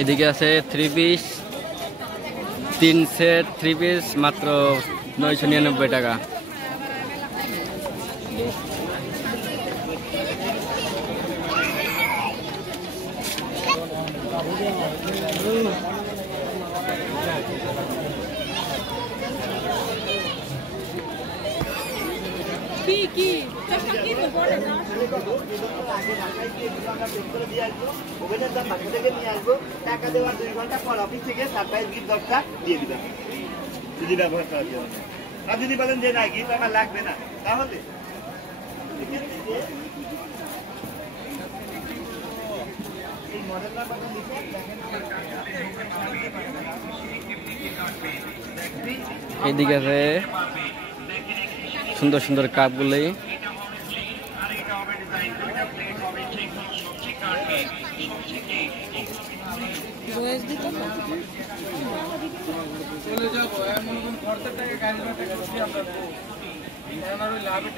এদিকে আছে 3 piece 3 set 3 piece মাত্র 999 টাকা। টাকা দেওয়ার 2 ঘন্টা পর অফিস থেকে সারপ্রাইজ গিফট বক্সটা দিয়ে দিবেন যদি ব্যবহার করার জন্য। আর যদি বলেন যে না গিফট আমার লাগবে না তাহলে এই মডেল নাম্বারটা লিখে দেখেন। এইদিকে আছে সুন্দর সুন্দর কাপগুলি। চলে যাবো এমন খরচাটাকে কাজটাকে করছি আমরা আমার ওই লাভের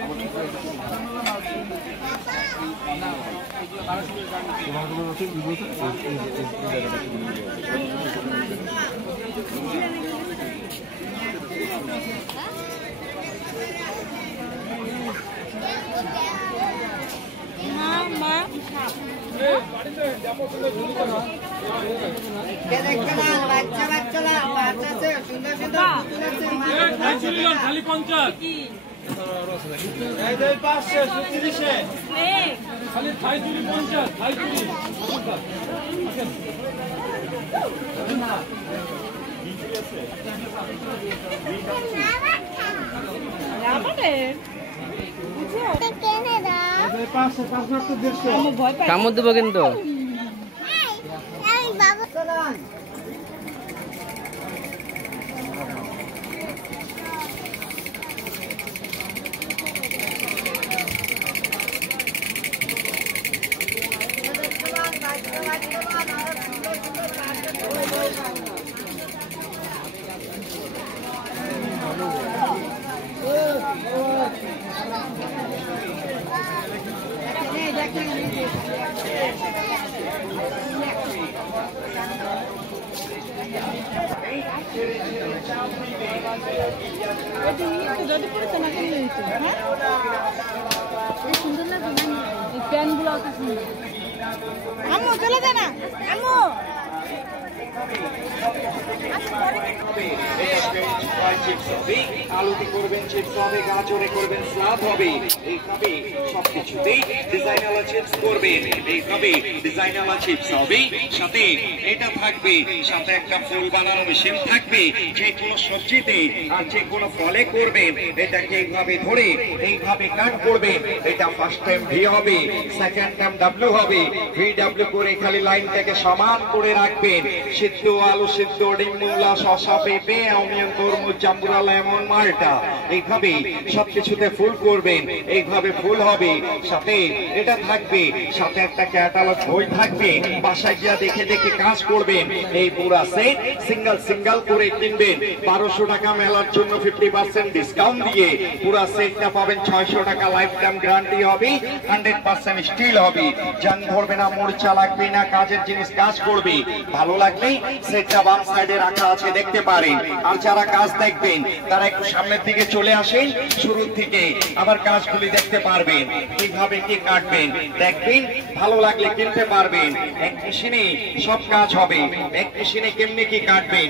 খালি 50 খালি খাই চুরি 50 খাই চুরি কামড় দেবো কিন্তু। আম্মু চলে যা না আম্মু আলুতে করবেন চিপস হবে, গাজরে করবেন স্লাদ হবে, এইভাবে সবকিছুতেই ডিজাইনালা চিপস করবেন, এইভাবে ডিজাইনালা চিপস হবে। সাথে এটা থাকবে, সাথে একটা ফুল বানানো মেশিন থাকবে। যে কোনো সবজিতে আর যে কোনো ফলে করবেন এটাকে এইভাবে ধরে এইভাবে কাট করবেন। এটা ফার্স্ট টাইম ভি হবে, সেকেন্ড টাইম ডাব্লিউ হবে। ভি ডাব্লিউ করে খালি লাইনটাকে সমান করে রাখবেন। সিদ্ধ আলু সিদ্ধ, ডিম, মূলা, শসা, পেঁপে, অনিয়ন, তরমুজ, জাম্বুরা, লেমন, মাল্টা, এইভাবে সবকিছুতে ফুল করবেন। এইভাবে ফুল হবে, সাথে এটা থাকবে, সাথে একটা ক্যাটালগ বই থাকবে। বাসায় গিয়া দেখে দেখে কাজ করবেন। এই পুরা সেট সিঙ্গেল সিঙ্গেল করে কিনবেন 1200 টাকা, মেলার জন্য 50% ডিসকাউন্ট দিয়ে পুরা সেটটা পাবেন 600 টাকা। লাইফ টাইম গ্যারান্টি হবে, 100% স্টিল হবে, জং ধরবে না, মরিচা লাগবে না, কাজের জিনিস কাজ করবে। ভালো লাগলে সেটটা বাম সাইডে রাখা আছে, দেখতে পারেন। আর যারা কাজ দেখবেন তারা একটু সামনের দিকে চলে আসেন, শুরুর থেকে আবার কাজগুলি দেখতে পারবেন, কিভাবে কি কাটবেন দেখবেন। ভালো লাগলে কিনতে পারবেন। এক মেশিনে সব কাজ হবে, এক মেশিনে কেমনি কি কাটবেন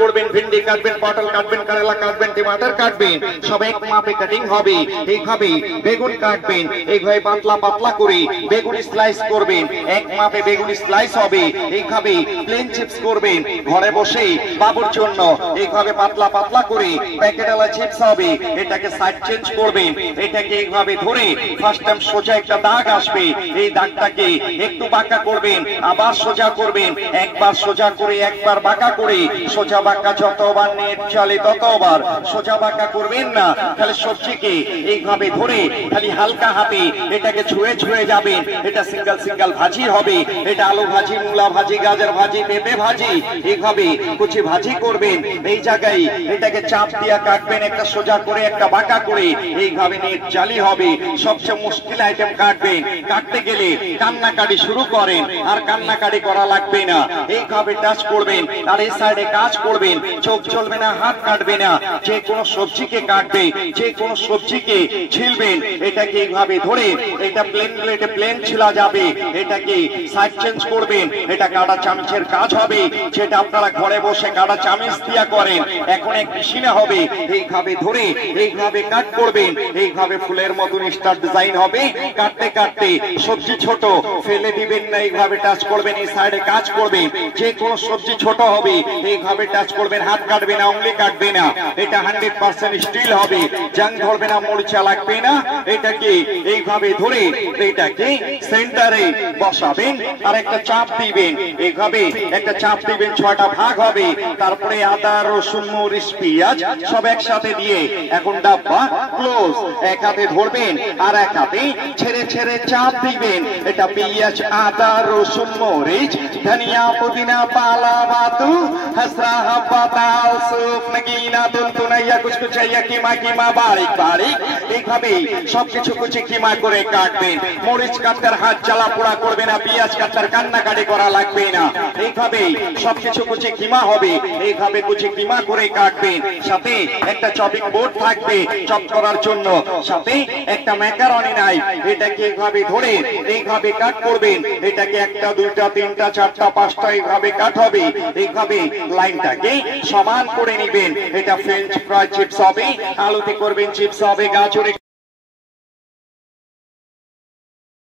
করবেন। ভিন্ডি কাটবেন, পটল কাটবেন, করেলা কাটবেন, টমাটার কাটবেন, সব এক মাপে কাটিং হবে। এইভাবে বেগুন কাটবেন, এইভাবে পাতলা পাতলা করে বেগুন স্লাইস করবেন, এক মাপে বেগুন স্লাইস হবে। এইভাবে প্লেন চিপস করবেন ঘরে বসেই বাবুর জন্য। এইভাবে পাতলা পাতলা করে প্যাকেটওয়ালা চিপস হবে, এটাকে সাইড চেঞ্জ করবেন, এটাকে এইভাবে ধরে ফার্স্ট টাইম সোজা একটা দাগ আসবে, এই দাগটাকে একটু বাঁকা করবেন, আবার সোজা করবেন, একবার সোজা করে একবার বাঁকা করে, সোজা বাঁকা যতবার নেট চলে ততবার সোজা বাঁকা করবেন না। তাহলে সবজিকে এইভাবে ধরে খালি হালকা হাতে এটাকে ছুঁয়ে ছুঁয়ে যাবেন। এটা সিঙ্গেল সিঙ্গেল ভাজি হবে, এটা আলু ভাজি, মূলা ভাজি, গাজর ভাজি, পেঁপে ভাজি, এইভাবে কুচি ভাজি করবেন। এই জায়গায় এটাকে চাপ দিয়ে কাটবেন, একটা সোজা করে একটা বাঁকা করে, এইভাবে নেট জালি হবে। সবচেয়ে মুশকিল আইটেম কাটবেন, কাটতে গেলে কান্নাকাটি শুরু করেন, আর কান্নাকাটি করা লাগবে না। এইভাবে টাচ করবেন আর এই সাইডে কাজ করবেন, চোখ চলবে না, হাত কাটবে না। যে কোনো সবজিকে কাটবে, যে কোনো সবজিকে ছিলবেন, এটাকে এইভাবে ধরে এটা প্লেন প্লেটে প্লেন ছিলা যাবে, এটাকে সাইড চেঞ্জ করবেন। এটা কাটা চামচের কাজ হবে, যেটা আপনারা ঘরে বসে কাটা চামচ দিয়া করেন, এখন এক মেশিনে হবে। এইভাবে ধরে এইভাবে কাট করবেন, এইভাবে ফুলের মতন স্টার ডিজাইন হবে। কাটতে কাটতে সবজি ছোট ফেলে দিবেন না, এইভাবে টাচ করবেন, এই সাইডে কাজ করবেন। যে কোনো সবজি ছোট হবে, এইভাবে টাচ করবেন, হাত কাটবে না, উংলি কাটবে না। এটা 100% স্টিল হবে, জাং ধরবে না, মরিচা লাগবে না। এটাকে এইভাবে ধরে এটাকে সেন্টারে বসাবেন আর একটা চাপ দিবেন, এইভাবে একটা চাপ দিবেন, 6টা ভাগ হবে। তারপরে আদা, রসুন, মরিচ, পেঁয়াজ সব একসাথে দিয়ে এখন ডাব্বা ক্লোজ। এক হাতে ধরবেন আর এক হাতে ছেড়ে ছেড়ে চাপ দিবেন। এটা পেঁয়াজ, আদা, রসুন, মরিচ, ধনিয়া, পুদিনা, পালা, বাতু, হসরা, হাব্বা, তাল, সুপ, নগিনা, তুনতুনাইয়া, কুচকুচাইয়া, কিমা কিমা, বারিক বারিক, এইভাবে সবকিছু কুচি কিমা করে কাটবেন। মরিচ কাটার হাত জ্বালা পোড়া করবে না, পেঁয়াজ কাটার কান্নাকাটি করা লাগবে না। এইভাবে সবকিছু কুচি কিমা হবে, এইভাবে কুচি কিমা করে কাটবেন। সাথে একটা চপিং বোর্ড থাকবে চপ করার জন্য, সাথে একটা ম্যাকারনি নাইফ, এটাকে এইভাবে ধরে এইভাবে কাট করবেন। এটাকে 1টা 2টা 3টা 4টা 5টা এইভাবে কাট হবে। এইভাবে লাইনটাকে সমান করে নেবেন। এটা ফ্রেঞ্চ ফ্রাই চিপস হবে, আলুতে করবেন চিপস হবে, গাজরে